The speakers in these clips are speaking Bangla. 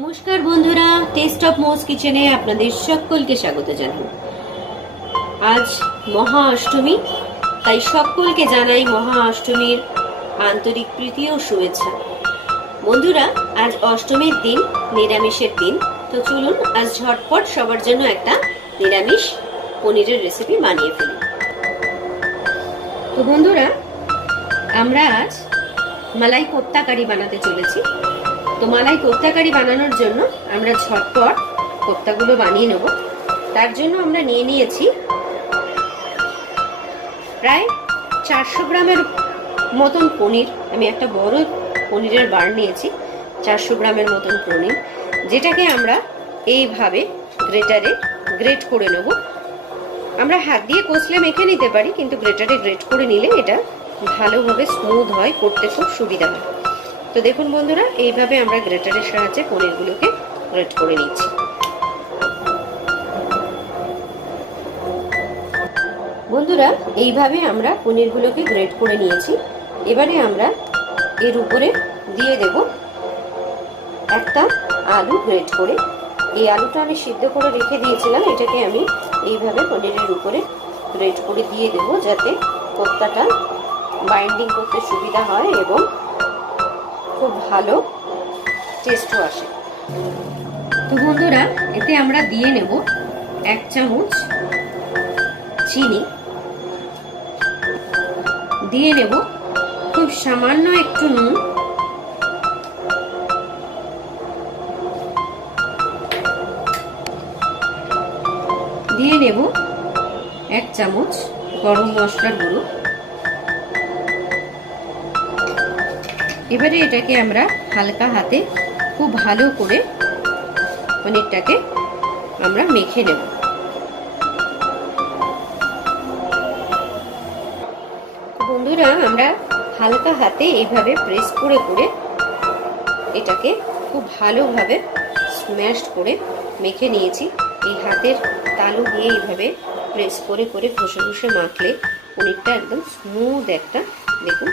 নমস্কার বন্ধুরা, টেস্ট অফ মোজ কিচেনে আপনাদের সকলকে স্বাগত জানাই। আজ মহা অষ্টমী, তাই সকলকে জানাই মহা অষ্টমীর আন্তরিক প্রীতি ও শুভেচ্ছা। বন্ধুরা, আজ অষ্টমীর দিন, নিরামিষের দিন। তো চলুন আজ ঝটপট সবার জন্য একটা নিরামিষ পনিরের রেসিপি বানিয়ে ফেলি। তো বন্ধুরা, আমরা আজ মালাই কোপ্তা কারি বানাতে চলেছি। তো মালাই কোপ্তা কারি বানানোর জন্য আমরা ঝটপট কোপ্তাগুলো বানিয়ে নেব। তার জন্য আমরা নিয়ে নিয়েছি প্রায় 400 গ্রামের মতন পনির। আমি একটা বড় পনিরের বার নিয়েছি, 400 গ্রামের মতন পনির, যেটাকে আমরা এইভাবে গ্রেটারে গ্রেট করে নেব। আমরা হাত দিয়ে কষলে মেখে নিতে পারি, কিন্তু গ্রেটারে গ্রেট করে নিলে এটা ভালোভাবে স্মুথ হয়, করতে খুব সুবিধা হয়। তো দেখুন বন্ধুরা, এইভাবে আমরা গ্রেটারের সাহায্যে পনিরগুলোকে গ্রেট করে নিচ্ছি। বন্ধুরা, এইভাবে আমরা পনিরগুলোকে গ্রেট করে নিয়েছি। এবারে আমরা এর উপরে দিয়ে দেব একটা আলু গ্রেট করে। এই আলুটা আমি সিদ্ধ করে রেখে দিয়েছিলাম, এটাকে আমি এইভাবে পনিরের উপরে গ্রেট করে দিয়ে দেব, যাতে কোপ্তাটা বাইন্ডিং করতে সুবিধা হয় এবং খুব ভালো টেস্টও আসে। তো বন্ধুরা, এতে আমরা দিয়ে নেব 1 চামচ চিনি, দিয়ে নেব খুব সামান্য একটু নুন, দিয়ে নেব 1 চামচ গরম মশলার গুঁড়ো। এবারে এটাকে আমরা হালকা হাতে খুব ভালো করে পনিরটাকে আমরা মেখে নেব। বন্ধুরা, আমরা হালকা হাতে এইভাবে প্রেস করে করে এটাকে খুব ভালোভাবে স্ম্যাশ করে মেখে নিয়েছি। এই হাতের তালু দিয়ে এইভাবে প্রেস করে করে ঘষে ঘষে মাখলে পনিরটা একদম স্মুথ একটা, দেখুন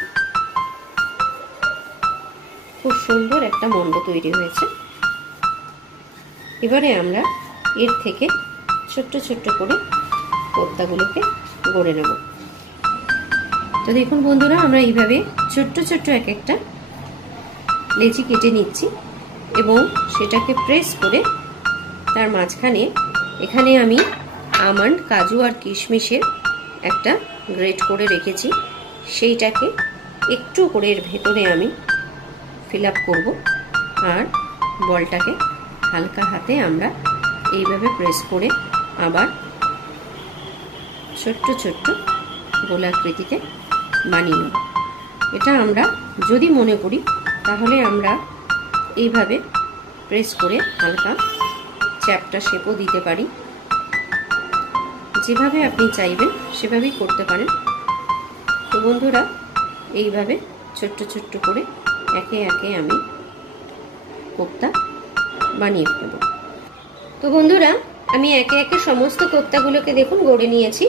খুব সুন্দর একটা মন্ড তৈরি হয়েছে। এবারে আমরা এর থেকে ছোট্ট ছোট্ট করে কোপ্তাগুলোকে গড়ে নেব। তো দেখুন বন্ধুরা, আমরা এইভাবে ছোট্ট ছোট্ট এক একটা লেচি কেটে নিচ্ছি এবং সেটাকে প্রেস করে তার মাঝখানে, এখানে আমি আমন্ড, কাজু আর কিশমিশের একটা গ্রেট করে রেখেছি, সেইটাকে একটু করে এর ভেতরে আমি ফিল আপ করবো। আর বলটাকে হালকা হাতে আমরা এইভাবে প্রেস করে আবার ছোট্ট ছোট্ট গোলাকৃতিতে বানিয়ে নেব। এটা আমরা যদি মনে করি তাহলে আমরা এইভাবে প্রেস করে হালকা চ্যাপটা শেপও দিতে পারি। যেভাবে আপনি চাইবেন সেভাবেই করতে পারেন। তো বন্ধুরা, এইভাবে ছোট্ট ছোট্ট করে একে একে আমি কোপ্তা বানিয়ে নেব। তো বন্ধুরা, আমি একে একে সমস্ত কোপ্তাগুলোকে দেখুন গড়ে নিয়েছি।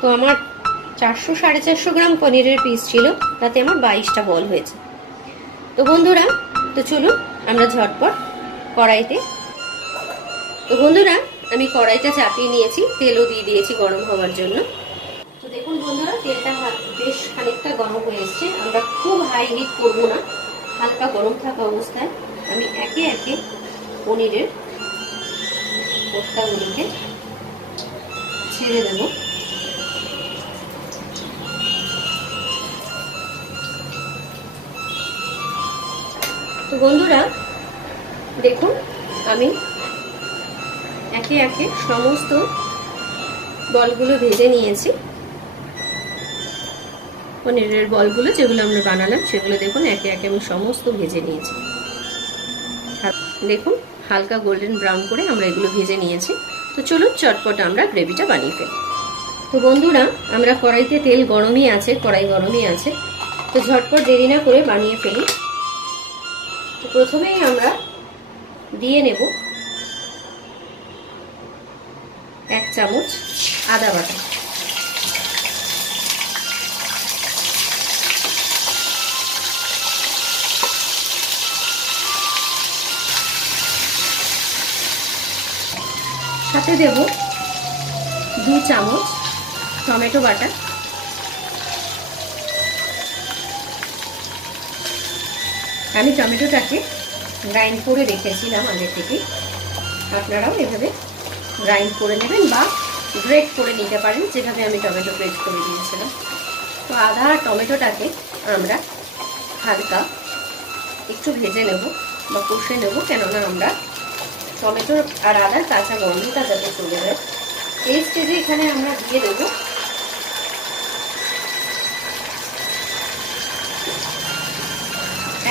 তো আমার 400-450 গ্রাম পনিরের পিস ছিল, তাতে আমার 22টা বল হয়েছে। তো বন্ধুরা, তো চলুন আমরা ঝটপট কড়াইতে। তো বন্ধুরা, আমি কড়াইটা চাপিয়ে নিয়েছি, তেলও দিয়ে দিয়েছি গরম হওয়ার জন্য। তো দেখুন বন্ধুরা, তেলটা বেশ খানিকটা গরম হয়ে এসছে। আমরা খুব হাই হিট করব না, হালকা গরম থাকা অবস্থায় আমি একে একে পনিরের কোপ্তাগুলোকে ছেড়ে দেব। তো বন্ধুরা, দেখুন আমি একে একে সমস্ত বলগুলো ভেজে নিয়েছি। পনিরের বলগুলো যেগুলো আমরা বানালাম সেগুলো দেখুন একে একে আমি সমস্ত ভেজে নিয়েছি। দেখুন হালকা গোল্ডেন ব্রাউন করে আমরা এগুলো ভেজে নিয়েছি। তো চলুন চটপট আমরা গ্রেভিটা বানিয়ে ফেলি। তো বন্ধুরা, আমরা কড়াইতে তেল গরমই আছে, কড়াই গরমই আছে। তো ঝটপট দেরি না করে বানিয়ে ফেলি। তো প্রথমেই আমরা দিয়ে নেব 1 চামচ আদা বাটা। সাথে দেব 2 চামচ টমেটো বাটা, আমি টমেটোটাকে গ্রাইন্ড করে রেখেছিলাম আগে থেকে। আপনারাও এভাবে গ্রাইন্ড করে নেবেন বা গ্রেট করে নিতে পারেন, যেভাবে আমি টমেটো গ্রেট করে দিয়েছিলাম। তো আদা আর টমেটোটাকে আমরা হালকা একটু ভেজে নেব বা কষে নেব, কেননা আমরা টমেটো আর আদার কাঁচা গন্ধটা যাতে চলে যায়। এই স্টেজে এখানে আমরা দিয়ে দেব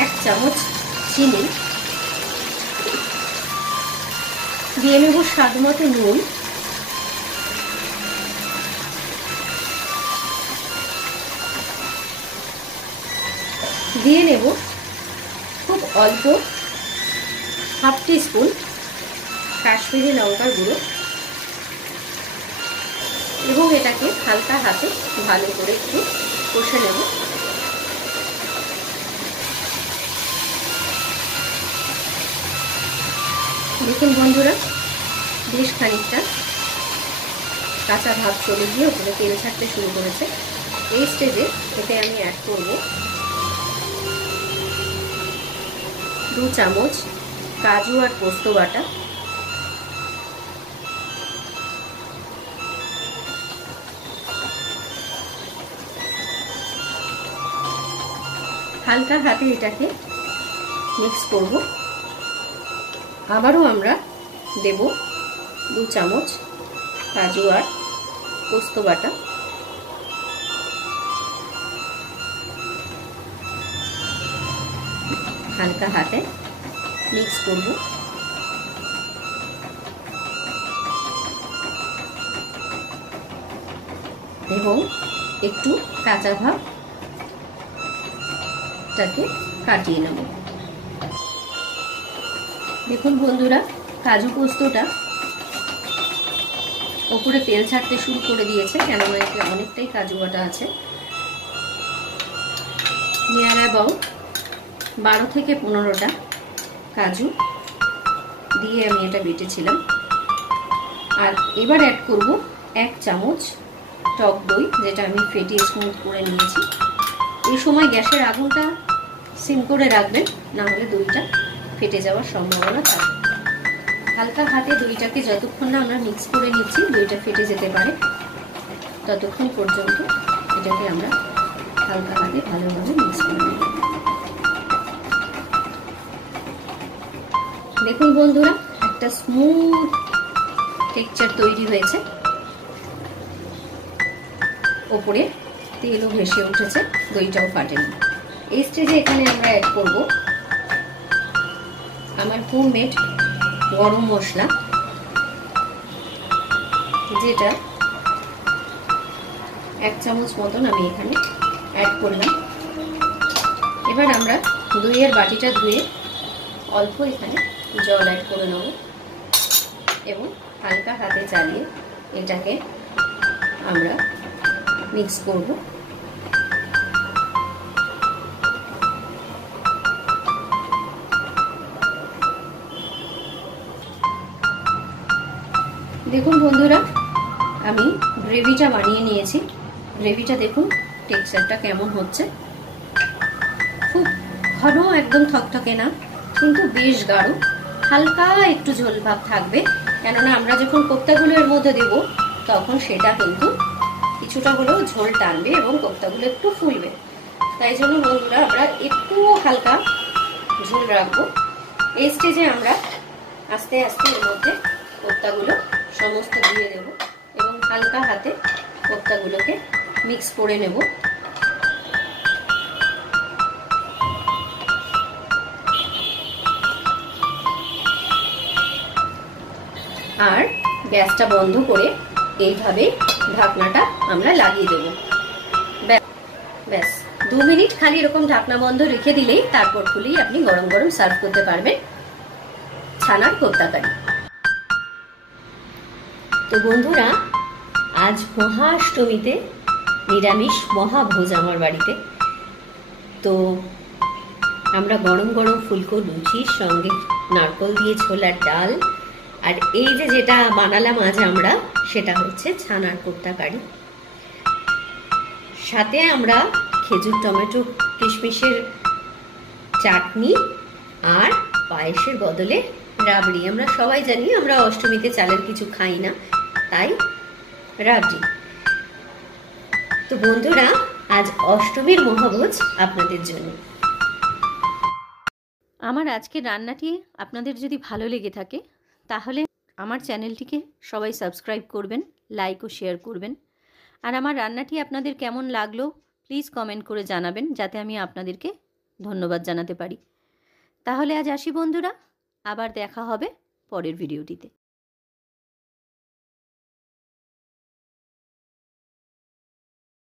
1 চামচ চিনি, দিয়ে নেব স্বাদ মতো নুন, দিয়ে নেব খুব অল্প হাফ টিস্পুন কাশ্মীরি লঙ্কার গুঁড়ো এবং এটাকে হালকা হাতে ভালো করে একটু কষে নেব। দেখুন বন্ধুরা, বেশ খানিকটা কাঁচা ভাব চলে গিয়ে ওপরে তেল ছাড়তে শুরু করেছে। এই স্টেজে এতে আমি অ্যাড করব 2 চামচ কাজু আর পোস্ত বাটা, হালকা হাতে এটাকে মিক্স করব। আবারও আমরা দেব 2 চামচ কাজু আর পোস্ত বাটা, হালকা হাতে মিক্স করব। এবং একটু কাঁচা ভাবটাকে কাটিয়ে নেব। দেখুন বন্ধুরা, কাজু পোস্তটা ওপরে তেল ছাড়তে শুরু করে দিয়েছে, কেননা এতে অনেকটাই কাজু বাটা আছে। নিয়ার অ্যাবাউট 12 থেকে 15টা কাজু দিয়ে আমি এটা বেটেছিলাম। আর এবার অ্যাড করব 1 চামচ টক দই, যেটা আমি ফেটিয়ে স্মুথ করে নিয়েছি। এই সময় গ্যাসের আগুনটা সিম করে রাখবেন, না হলে দইটা ফেটে যাওয়ার সম্ভাবনা থাকে। হালকা হাতে দইটাকে যতক্ষণ না আমরা মিক্স করে নিচ্ছি দইটা ফেটে যেতে পারে, ততক্ষণ পর্যন্ত এটাকে আমরা হালকা হাতে ভালোভাবে মিক্স করে নেব। দেখুন বন্ধুরা, একটা স্মুথ টেক্সচার তৈরি হয়েছে, ওপরে তেলও ভেসে উঠেছে, দইটাও ফাটেনি। এই স্টেজে এখানে আমরা অ্যাড করব আমার হোমমেড গরম মশলা, যেটা 1 চামচ মতন আমি এখানে অ্যাড করলাম। এবার আমরা দইয়ের বাটিটা ধুয়ে অল্প এখানে জল অ্যাড করে নেব এবং হালকা হাতে চালিয়ে এটাকে আমরা মিক্স করব। দেখুন বন্ধুরা, আমি গ্রেভিটা বানিয়ে নিয়েছি। গ্রেভিটা দেখুন টেক্সচারটা কেমন হচ্ছে, খুব ঘন একদম থকথকে না, কিন্তু বেশ গাঢ়, হালকা একটু ঝোল ভাব থাকবে, কেননা আমরা যখন কোপ্তাগুলো এর মধ্যে দেব তখন সেটা কিন্তু কিছুটা হলেও ঝোল টানবে এবং কোপ্তাগুলো একটু ফুলবে। তাই জন্য বন্ধুরা আমরা একটু হালকা ঝোল রাখবো। এই স্টেজে আমরা আস্তে আস্তে এর মধ্যে কোপ্তাগুলো সমস্ত দিয়ে দেব এবং হালকা হাতে কোপ্তাগুলোকে মিক্স করে নেব। আর গ্যাসটা বন্ধ করে এইভাবে ঢাকনাটা আমরা লাগিয়ে দেব। ব্যাস 2 মিনিট খালি এরকম ঢাকনা বন্ধ রেখে দিলেই তারপর খুলেই আপনি গরম গরম সার্ভ করতে পারবেন ছানার কোপ্তা কারি। তো বন্ধুরা, আজ মহাষ্টমীতে নিরামিষ মহাভোজ আমার বাড়িতে। তো আমরা গরম গরম ফুলকো লুচির সঙ্গে নারকল দিয়ে ছোলার ডাল আর এই যে যেটা বানালাম আজ আমরা, সেটা হচ্ছে ছানার কোপ্তা কারি। সাথে আমরা খেজুর টমেটো কিশমিশের চাটনি আর পায়েসের বদলে রাবড়ি। আমরা সবাই জানি আমরা অষ্টমীতে চালের কিছু খাই না, তাই রাবড়ি। তো বন্ধুরা, আজ অষ্টমীর মহাভোজ আপনাদের জন্য। আমার আজকের রান্নাটি আপনাদের যদি ভালো লেগে থাকে তাহলে আমার চ্যানেলটিকে সবাই সাবস্ক্রাইব করবেন, লাইক ও শেয়ার করবেন। আর আমার রান্নাটি আপনাদের কেমন লাগলো প্লিজ কমেন্ট করে জানাবেন, যাতে আমি আপনাদেরকে ধন্যবাদ জানাতে পারি। তাহলে আজ আসি বন্ধুরা, আবার দেখা হবে পরের ভিডিওটিতে।